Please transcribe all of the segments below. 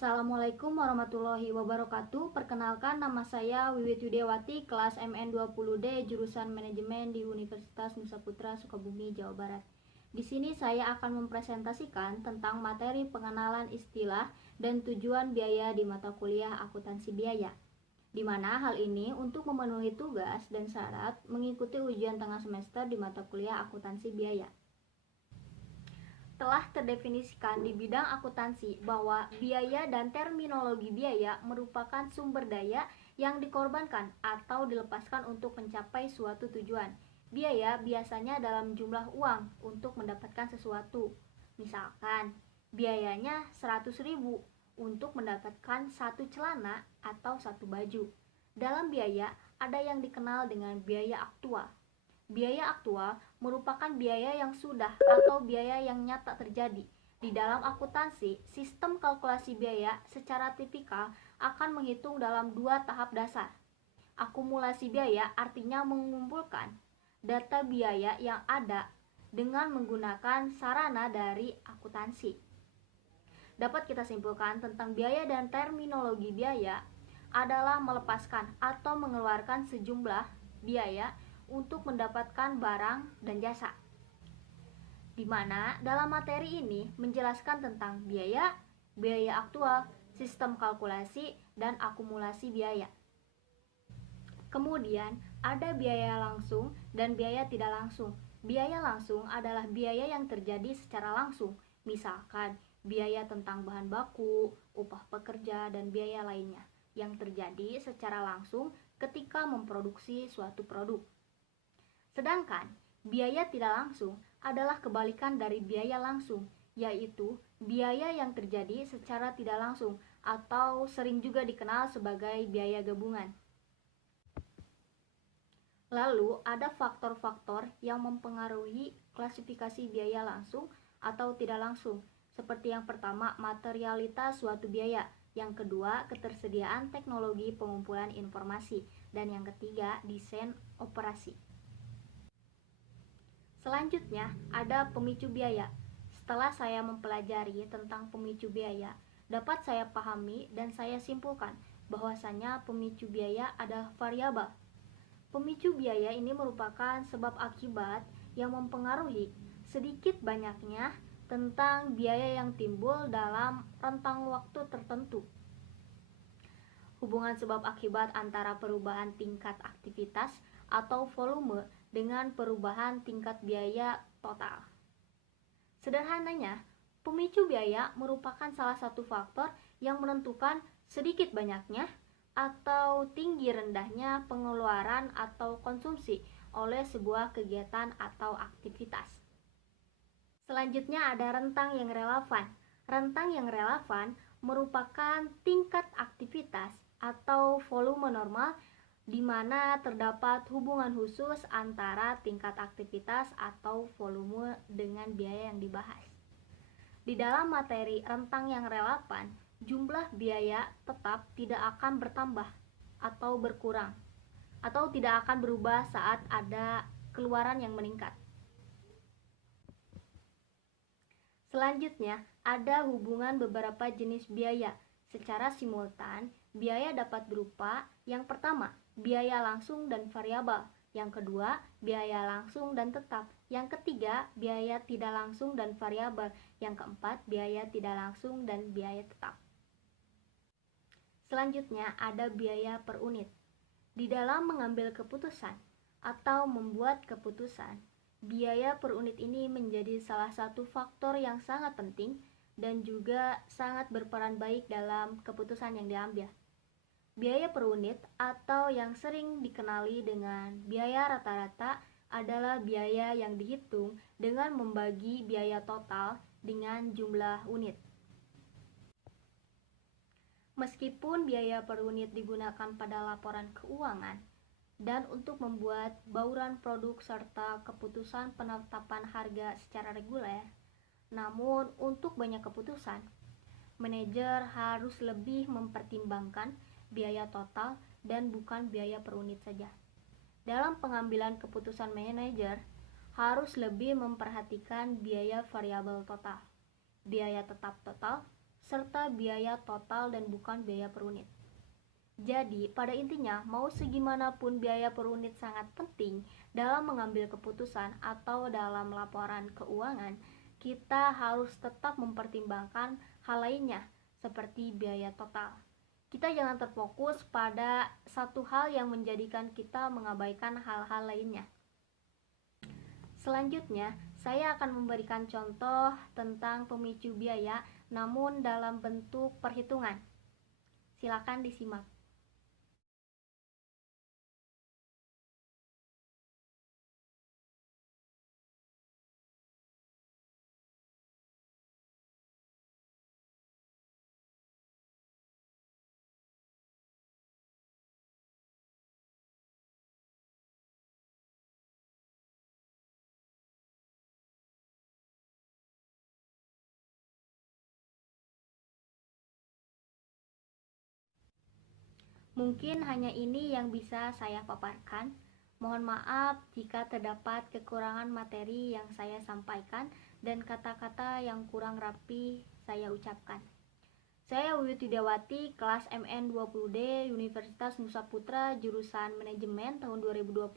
Assalamualaikum warahmatullahi wabarakatuh. Perkenalkan, nama saya Wiwit Yudiawati, kelas MN20D, jurusan Manajemen di Universitas Nusa Putra, Sukabumi, Jawa Barat. Di sini saya akan mempresentasikan tentang materi pengenalan istilah dan tujuan biaya di mata kuliah akuntansi biaya, di mana hal ini untuk memenuhi tugas dan syarat mengikuti ujian tengah semester di mata kuliah akuntansi biaya. Telah terdefinisikan di bidang akuntansi bahwa biaya dan terminologi biaya merupakan sumber daya yang dikorbankan atau dilepaskan untuk mencapai suatu tujuan. Biaya biasanya dalam jumlah uang untuk mendapatkan sesuatu. Misalkan, biayanya 100.000 untuk mendapatkan satu celana atau satu baju. Dalam biaya ada yang dikenal dengan biaya aktual. Biaya aktual merupakan biaya yang sudah atau biaya yang nyata terjadi. Di dalam akuntansi, sistem kalkulasi biaya secara tipikal akan menghitung dalam dua tahap dasar. Akumulasi biaya artinya mengumpulkan data biaya yang ada dengan menggunakan sarana dari akuntansi. Dapat kita simpulkan tentang biaya dan terminologi biaya adalah melepaskan atau mengeluarkan sejumlah biaya untuk mendapatkan barang dan jasa, di mana dalam materi ini menjelaskan tentang biaya, biaya aktual, sistem kalkulasi, dan akumulasi biaya. Kemudian ada biaya langsung dan biaya tidak langsung. Biaya langsung adalah biaya yang terjadi secara langsung, misalkan biaya tentang bahan baku, upah pekerja, dan biaya lainnya yang terjadi secara langsung ketika memproduksi suatu produk. Sedangkan biaya tidak langsung adalah kebalikan dari biaya langsung, yaitu biaya yang terjadi secara tidak langsung atau sering juga dikenal sebagai biaya gabungan. Lalu ada faktor-faktor yang mempengaruhi klasifikasi biaya langsung atau tidak langsung, seperti yang pertama, materialitas suatu biaya, yang kedua, ketersediaan teknologi pengumpulan informasi, dan yang ketiga, desain operasi. Selanjutnya, ada pemicu biaya. Setelah saya mempelajari tentang pemicu biaya, dapat saya pahami dan saya simpulkan bahwasanya pemicu biaya adalah variabel. Pemicu biaya ini merupakan sebab akibat yang mempengaruhi sedikit banyaknya tentang biaya yang timbul dalam rentang waktu tertentu. Hubungan sebab akibat antara perubahan tingkat aktivitas atau volume dengan perubahan tingkat biaya total. Sederhananya, pemicu biaya merupakan salah satu faktor yang menentukan sedikit banyaknya atau tinggi rendahnya pengeluaran atau konsumsi oleh sebuah kegiatan atau aktivitas. Selanjutnya ada rentang yang relevan. Rentang yang relevan merupakan tingkat aktivitas atau volume normal di mana terdapat hubungan khusus antara tingkat aktivitas atau volume dengan biaya yang dibahas. Di dalam materi rentang yang relevan, jumlah biaya tetap tidak akan bertambah atau berkurang, atau tidak akan berubah saat ada keluaran yang meningkat. Selanjutnya, ada hubungan beberapa jenis biaya. Secara simultan, biaya dapat berupa yang pertama, biaya langsung dan variabel. Yang kedua, biaya langsung dan tetap. Yang ketiga, biaya tidak langsung dan variabel. Yang keempat, biaya tidak langsung dan biaya tetap. Selanjutnya, ada biaya per unit. Di dalam mengambil keputusan atau membuat keputusan, biaya per unit ini menjadi salah satu faktor yang sangat penting dan juga sangat berperan baik dalam keputusan yang diambil. Biaya per unit atau yang sering dikenali dengan biaya rata-rata adalah biaya yang dihitung dengan membagi biaya total dengan jumlah unit. Meskipun biaya per unit digunakan pada laporan keuangan dan untuk membuat bauran produk serta keputusan penetapan harga secara reguler, namun untuk banyak keputusan, manajer harus lebih mempertimbangkan biaya total dan bukan biaya per unit saja. Dalam pengambilan keputusan, manajer harus lebih memperhatikan biaya variabel total, biaya tetap total, serta biaya total dan bukan biaya per unit. Jadi, pada intinya, mau segimanapun biaya per unit sangat penting dalam mengambil keputusan atau dalam laporan keuangan, kita harus tetap mempertimbangkan hal lainnya, seperti biaya total. Kita jangan terfokus pada satu hal yang menjadikan kita mengabaikan hal-hal lainnya. Selanjutnya, saya akan memberikan contoh tentang pemicu biaya, namun dalam bentuk perhitungan. Silakan disimak. Mungkin hanya ini yang bisa saya paparkan. Mohon maaf jika terdapat kekurangan materi yang saya sampaikan dan kata-kata yang kurang rapi saya ucapkan. Saya Wiwit Widiawati, kelas MN20D, Universitas Nusa Putra, jurusan Manajemen tahun 2020,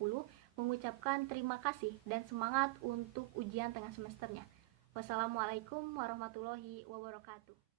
mengucapkan terima kasih dan semangat untuk ujian tengah semesternya. Wassalamualaikum warahmatullahi wabarakatuh.